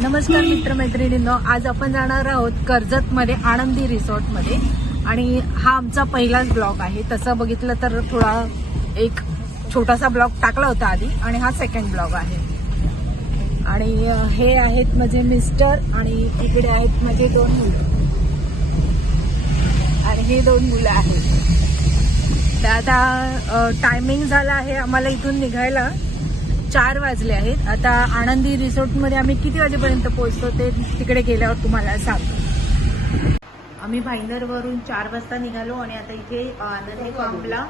नमस्कार मित्रमैत्रिणींनो, आज आपण जाणार आहोत कर्जतमध्ये आनंदी रिसॉर्टमध्ये आणि हा आमचा पहिलाच ब्लॉग आहे. तसं बघितलं तर थोडा एक छोटासा ब्लॉग टाकला होता आधी आणि हा सेकंड ब्लॉग आहे. आणि हे आहेत माझे मिस्टर आणि इकडे आहेत माझे 2 मुलं आणि हे 2 मुलं आहेत. तर आता टायमिंग झाला आहे आम्हाला इथून निघायला. 4 वाजले आहेत. आता आनंदी रिसॉर्टमध्ये आम्ही किती वाजेपर्यंत पोहोचतो ते तिकडे गेल्यावर तुम्हाला सांगतो. आम्ही भाईंदरवरून 4 वाजता निघालो आणि आता इथे आनंदी फार्मला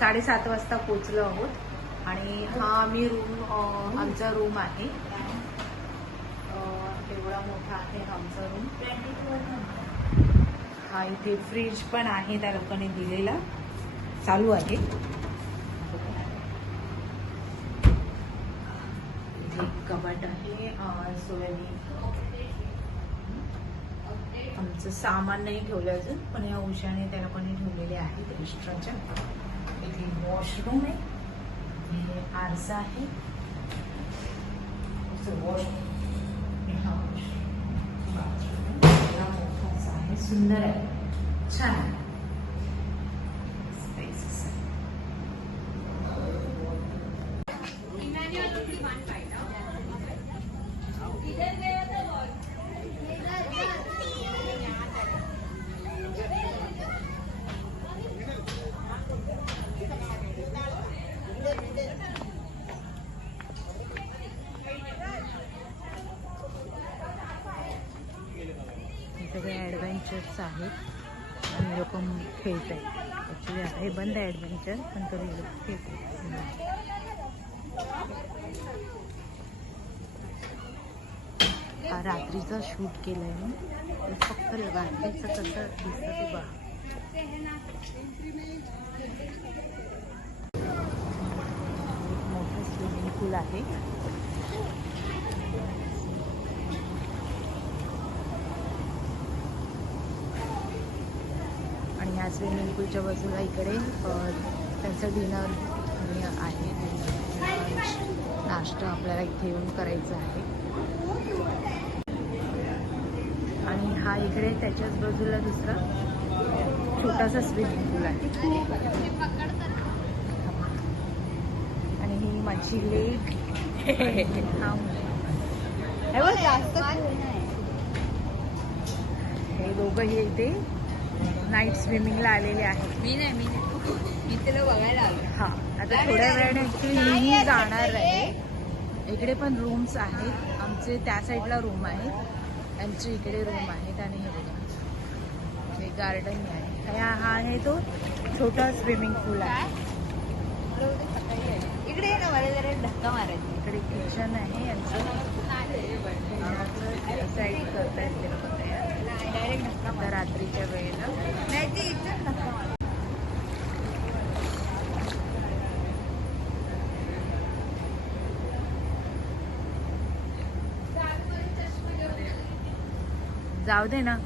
7:30 वाजता पोहोचलो आहोत. आणि हा आम्ही आमचा रूम आहे. एवढा मोठा आहे आमचा रूम. हा इथे फ्रीज पण आहे, त्या लोकांनी दिलेला, चालू आहे. कपाट आहे. सोयाबीन आमचं सामान नाही ठेवलं अजून, पण या उशाने त्या लोकांनी ठेवलेले आहेत रेस्टॉरंटच्या. इथे वॉशरूम आहे, हे आरसा आहे, मोठासा आहे, सुंदर आहे, छान आहे. सगळे ॲडव्हेंचर्स आहेत आणि लोक खेळत आहेत. ॲक्च्युली आता हे बंद आहे ॲडव्हेंचर, पण तरी लोक खेळत आहेत. हा रात्रीचा शूट केला आहे मी, फक्त रात्रीचं कसं दिसतं ते बघा. मोठं स्विमिंग पूल आहे. आणि ह्या स्विमिंग पूलच्या बाजूला इकडे त्यांचं डिनर आहे. नाश्ता आपल्याला इथे येऊन करायचा आहे. आणि हा इकडे त्याच्याच बाजूला दुसरा छोटासा स्विमिंग पूल आहे. आणि ही माझी लेक. हे दोघंही इथे नाईट स्विमिंगला आलेले आहेत. मी तिला बघायला आलो. हा, आता थोड्या वेळाने ऍक्च्युली मी जाणार आहे. इकडे पण रूम्स आहेत आमचे, त्या साईडला रूम आहेत, त्यांचे इकडे रूम आहेत. आणि हे बघा, हे गार्डन आहे. हा आहे तो छोटा स्विमिंग पूल आहे. इकडे ना मला जरा धक्का मारायचा. इकडे किचन आहे यांचं, साईड करता येते डायरेक्ट धक्का आता रात्रीच्या वेळेला. नाही ते इथं धक्का मार. जाऊ दे ना.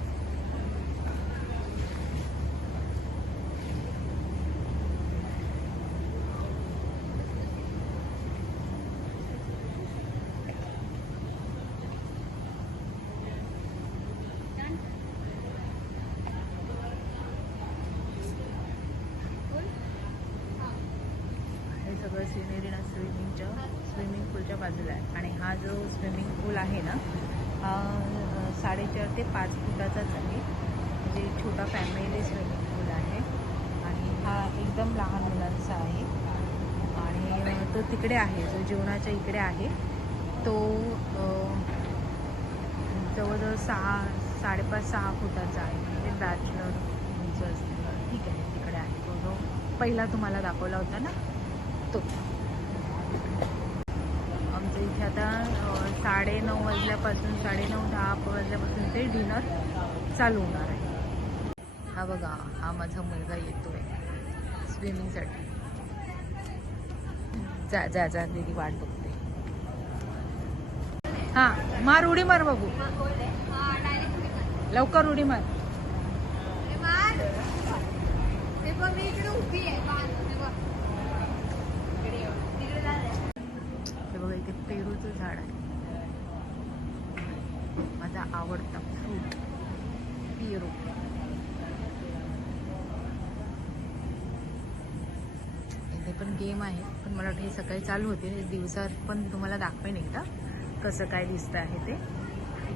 हे सगळं सिनेरी ना स्विमिंग पूलच्या बाजूला आहे. आणि हा जो स्विमिंग पूल आहे ना, हा 4.5 ते 5 फुटाचाच आहे. म्हणजे छोटा फॅमिली स्विमिंग पूल आहे. आणि हा एकदम लहान मुलांचा आहे. आणि तो तिकडे आहे, जो जेवणाच्या इकडे आहे, तो जवळजवळ 5.5-6 फुटाचा आहे. म्हणजे बॅचलर जो असतो, ठीक आहे, तिकडे आहे. तो जो पहिला तुम्हाला दाखवला होता ना, तो. आमचं इथे आता 9:30 वाजल्यापासून 9:30-10 वाजल्यापासून ते डिनर चालू होणार आहे. हा बघा, हा माझा मुलगा येतोय स्विमिंगसाठी. जा जा जा, दीदी वाट बघते. हा, मार, उडी मार बाबू, लवकर उडी मार. हे बघा, इथे पेरूचं झाड आहे. आवडता फ्रूट पेरू. इथे पण गेम आहे, पण मला वाटतं हे सकाळी चालू होते. दिवसात पण तुम्हाला दाखवेन एकदा कसं काय दिसतं आहे ते.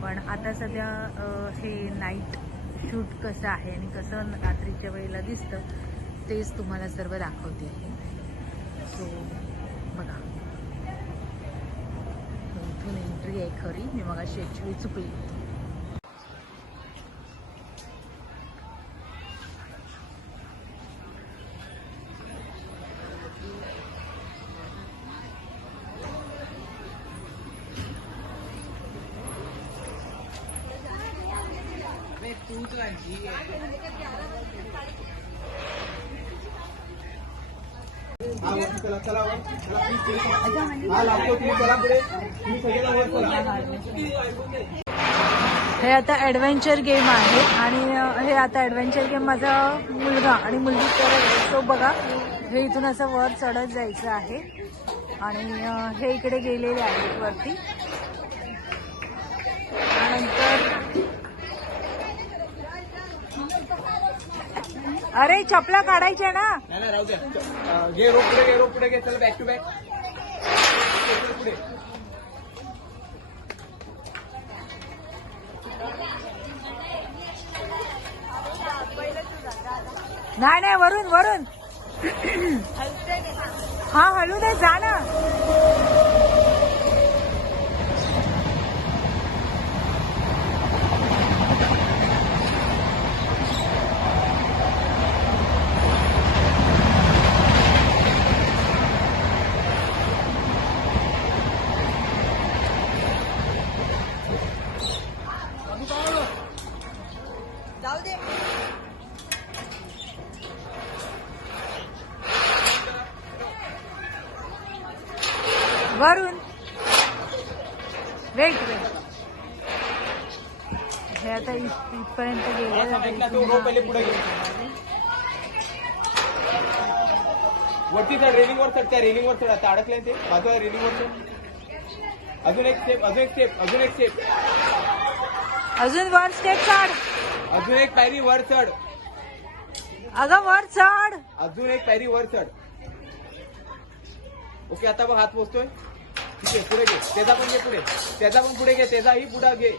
पण आता सध्या हे नाईट शूट कसं आहे आणि कसं रात्रीच्या वेळेला दिसतं तेच तुम्हाला सर्व दाखवते आहे. सो बघा, इथून एंट्री आहे खरी. मी मगाशी ॲक्च्युली चुकली. हे आता ॲडव्हेंचर गेम आहे आणि हे आता ॲडव्हेंचर गेम माझा मुलगा आणि मुलगी करत. सो बघा, हे इथून असं वर चढत जायचं आहे आणि हे इकडे गेलेले आहेत वरती. त्यानंतर अरे चपला काढायच्या ना. राहू द्या. घे रोप पुढे घे, रोप पुढे घे. चला बॅक टू बॅक पुढे. नाही नाही, वरून वरून. हा हलू दे, जा ना. जाऊ दे. वरून वेट वेट. हे आता इथपर्यंत तो रोप पहिले पुढे घे. वरती चढ, रेलिंग वर चढ. त्या रेलिंग वर चढ. आता अडकले ते बाजूला रेलिंग वर चढ. अजून एक स्टेप, अजून एक स्टेप, अजून एक स्टेप. अजून वर स्टेप चढ. अजून एक पायरी वर चढ. अगं वर चढ. अजून एक पायरी वर चढ. ओके, आता बघ हात पोचतोय. ठीक आहे, पुढे घे. त्याचा पण घे पुढे. त्याचा पण पुढे घे. त्याचाही पुढे घे.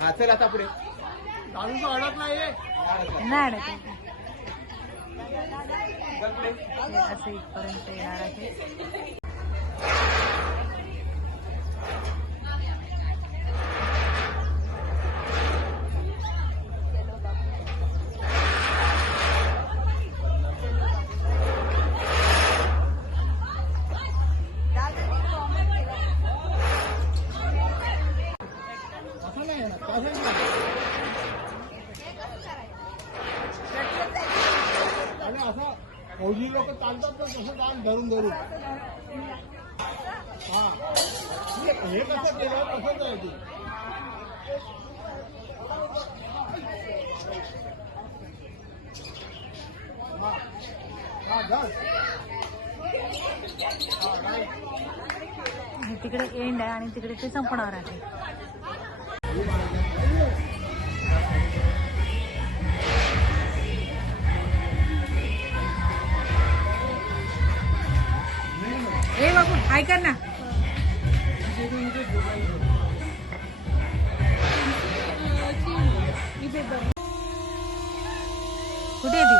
हा, चल आता पुढे. अडक नाही नाही चल पुढे. असं इथपर्यंत येणार आहे. फौजी लोक चालतात तर तसं काम धरून धरून. हा, हे कसं केलं तसंच आहे ते. तिकडे एंड आहे आणि तिकडे ते संपणार आहे. हे बाबू हाय कर ना. कुठे ती?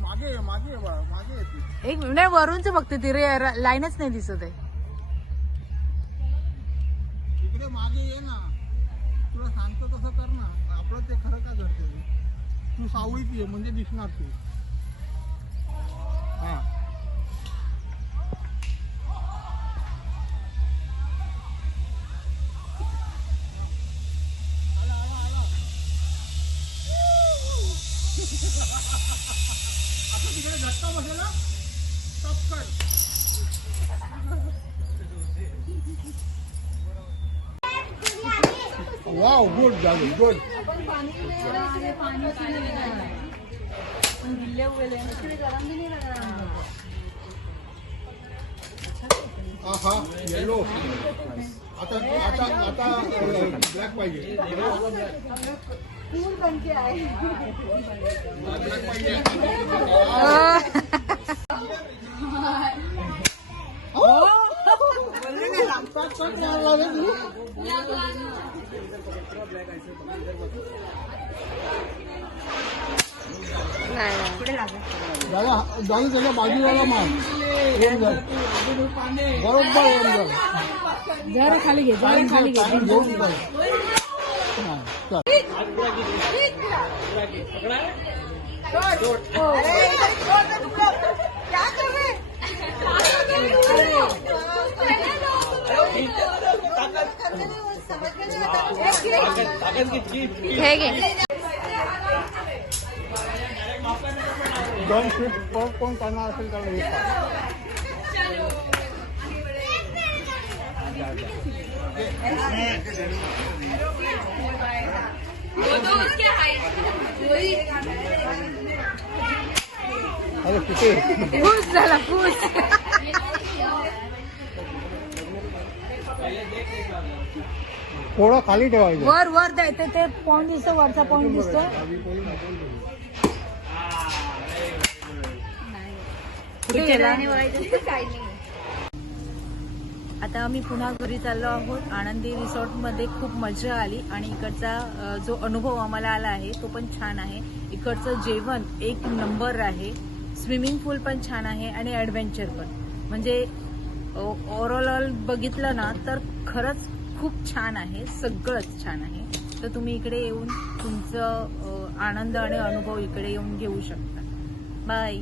मागे मागे मागे येते. एक नाही, वरूनच बघते ती लाईनच नाही दिसत आहे. इकडे मागे ये ना, तुला सांगतो तसं कर ना. आपलं ते खरं का घडते. तू सावळीच ये म्हणजे दिसणार तू. हा, आता तिकडे झटका बसेल ना, टपकन. वाव, गुड झालं, गुड. फुले हुए गरम भी नहीं लग रहा हमको. हा येलो आता आता आता ब्लॅक पाहिजे फूल बनके आए ब्लॅक पाहिजे पुढे लागत दादा दादा त्याच्या बाजूला मार येऊन जा बरोबर येऊन जा जरा खाली घे, जरा खाली घे. टाइम घेऊन जा हा, चल. हे घे. दोन शीट कोण करणार असेल त्याला हे पहा. अरे कुठे खुश झाला, खुश. थोडं खाली ठेवायचं वर वर द्यायचं, ते पॉइंट दिसतो, वरचा पॉइंट दिसतोय. कुठे गेला? काही नाही. आता आम्ही पुन्हा घरी चाललो आहोत. आनंदी रिसॉर्टमध्ये खूप मजा आली आणि इकडचा जो अनुभव आम्हाला आला आहे तो पण छान आहे. इकडचं जेवण एक नंबर आहे, स्विमिंग पूल पण छान आहे आणि ॲडव्हेंचर पण. म्हणजे ओव्हरऑल बघितलं ना तर खरंच खूप छान आहे, सगळंच छान आहे. तर तुम्ही इकडे येऊन तुमचं आनंद आणि अनुभव इकडे येऊन घेऊ शकता. बाय.